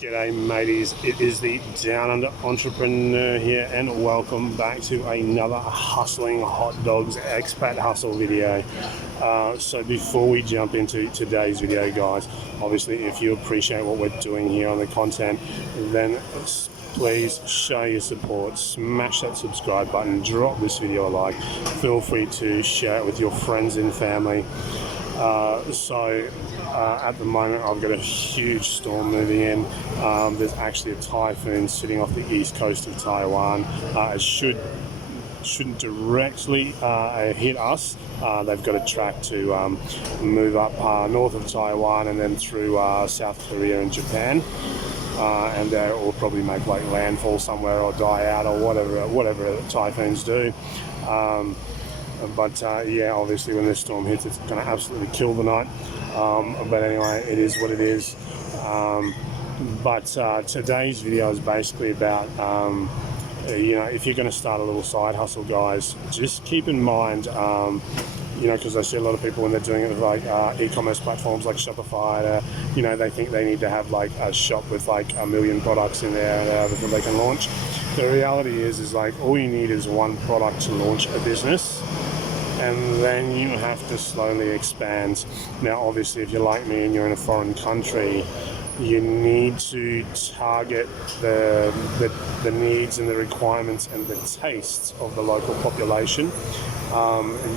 G'day mateys, it is the Downunder entrepreneur here and welcome back to another hustling hot dogs expat hustle video. So before we jump into today's video guys, obviously if you appreciate what we're doing here on the content, then please show your support, smash that subscribe button, drop this video a like, feel free to share it with your friends and family. At the moment I've got a huge storm moving in. There's actually a typhoon sitting off the east coast of Taiwan. It shouldn't directly hit us. They've got a track to move up north of Taiwan and then through South Korea and Japan. And it will probably make like landfall somewhere or die out or whatever typhoons do. Yeah, obviously when this storm hits, it's going to absolutely kill the night. But anyway, it is what it is. Today's video is basically about, if you're going to start a little side hustle, guys, just keep in mind, because I see a lot of people when they're doing it with like e-commerce platforms like Shopify, they think they need to have like a shop with like 1 million products in there before they can launch. The reality is like all you need is one product to launch a business, and then you have to slowly expand. Now obviously if you're like me and you're in a foreign country, you need to target the needs and the requirements and the tastes of the local population.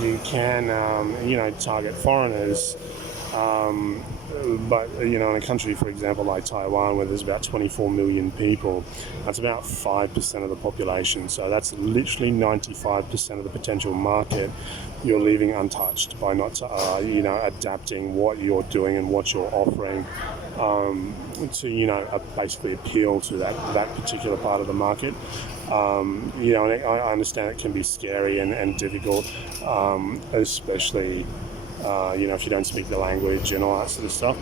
You can target foreigners, but in a country, for example, like Taiwan, where there's about 24 million people, that's about 5% of the population. So that's literally 95% of the potential market you're leaving untouched by not, adapting what you're doing and what you're offering to, basically appeal to that particular part of the market. And I understand it can be scary and difficult, especially if you don't speak the language and all that sort of stuff.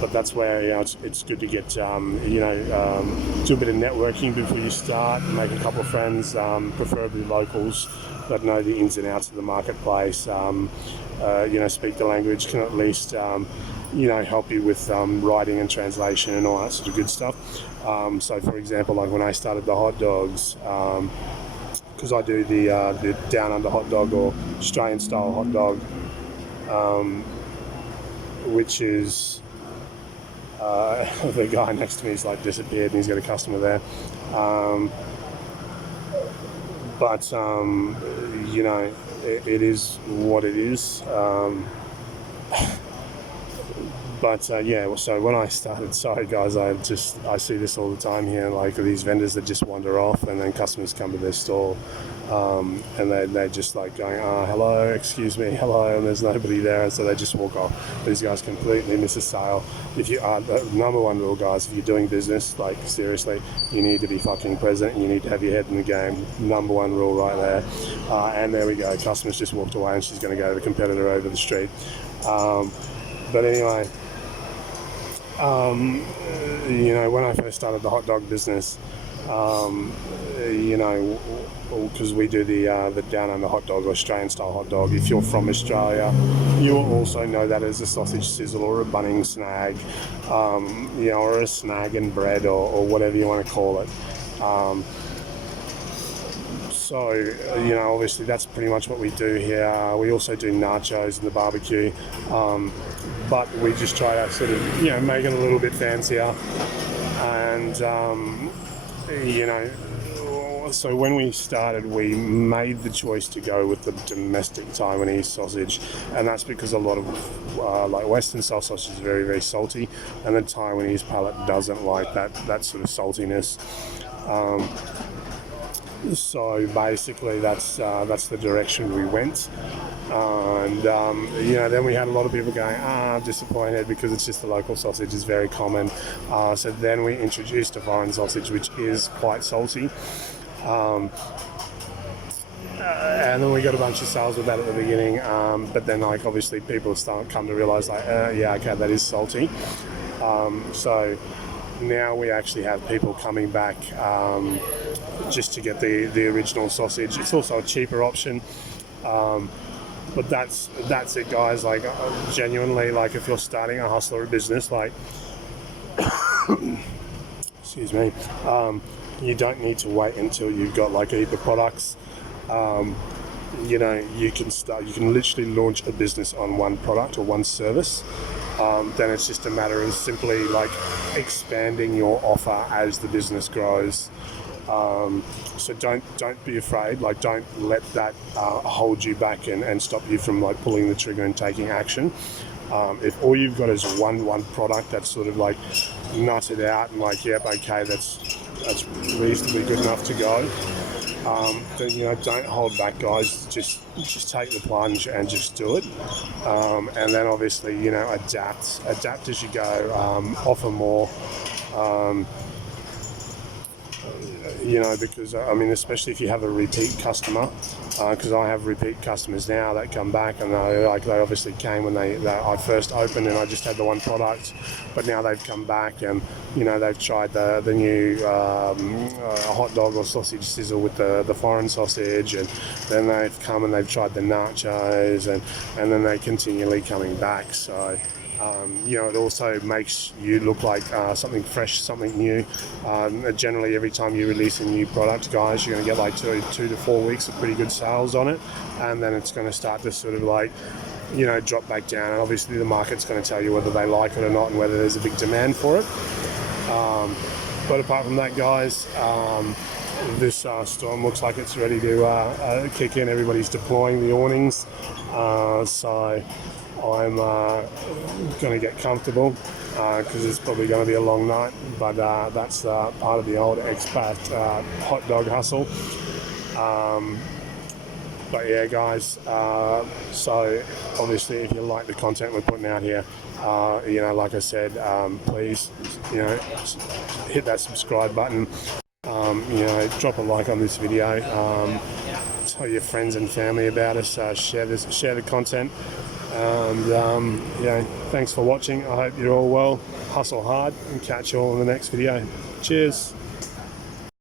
But that's where it's good to get do a bit of networking before you start, make a couple of friends, preferably locals that know the ins and outs of the marketplace. Speak the language, can at least help you with writing and translation and all that sort of good stuff. So for example, like when I started the hot dogs, because I do the down under hot dog or Australian style hot dog, which is the guy next to me is like disappeared and he's got a customer there. It is what it is. So when I started, sorry guys, I see this all the time here, like these vendors that just wander off and then customers come to their store, and they're just like going, hello, excuse me, hello, and there's nobody there, and so they just walk off. These guys completely miss a sale. If you are, the number one rule, guys, if you're doing business, like seriously, you need to be fucking present and you need to have your head in the game. Number one rule right there. And there we go, customers just walked away and she's going to go to the competitor over the street. But anyway, when I first started the hot dog business, because we do the down under hot dog or Australian style hot dog. If you're from Australia, you will also know that as a sausage sizzle or a bunning snag, or a snag and bread or whatever you want to call it. Obviously that's pretty much what we do here. We also do nachos in the barbecue, but we just try to sort of, make it a little bit fancier. And, so when we started, we made the choice to go with the domestic Taiwanese sausage, and that's because a lot of like Western style sausage is very, very salty, and the Taiwanese palate doesn't like that sort of saltiness. So basically that's the direction we went, and then we had a lot of people going, I'm disappointed because it's just the local sausage is very common. So then we introduced a foreign sausage which is quite salty, and then we got a bunch of sales with that at the beginning, but then like obviously people come to realize like okay, that is salty. So now we actually have people coming back just to get the original sausage. It's also a cheaper option, but that's it, guys. Like genuinely, like if you're starting a hustle or a business, like excuse me, you don't need to wait until you've got like a heap of products. You know, you can literally launch a business on one product or one service. Then it's just a matter of simply like expanding your offer as the business grows. So don't be afraid. Like, don't let that hold you back and stop you from like pulling the trigger and taking action. If all you've got is one product that's sort of like nutted out and like, yep, okay, that's reasonably good enough to go, then, you know, don't hold back, guys. Just take the plunge and just do it. And then obviously, you know, adapt as you go. Offer more. You know, because I mean, especially if you have a repeat customer, because I have repeat customers now that come back, and they obviously came when I first opened and I just had the one product, but now they've come back and, you know, they've tried the new hot dog or sausage sizzle with the foreign sausage, and then they've come and they've tried the nachos, and then they're continually coming back. So you know, it also makes you look like something fresh, something new. Generally, every time you release a new product, guys, you're going to get like two to 4 weeks of pretty good sales on it, and then it's going to start to sort of like, you know, drop back down. And obviously, the market's going to tell you whether they like it or not, and whether there's a big demand for it. But apart from that, guys, this storm looks like it's ready to kick in. Everybody's deploying the awnings, so I'm going to get comfortable because it's probably going to be a long night, but that's part of the old expat hot dog hustle. But yeah, guys, so obviously if you like the content we're putting out here, you know, like I said, please, you know, hit that subscribe button, you know, drop a like on this video, tell your friends and family about us, share the content. And you know, thanks for watching. I hope you're all well. Hustle hard, and catch you all in the next video. Cheers.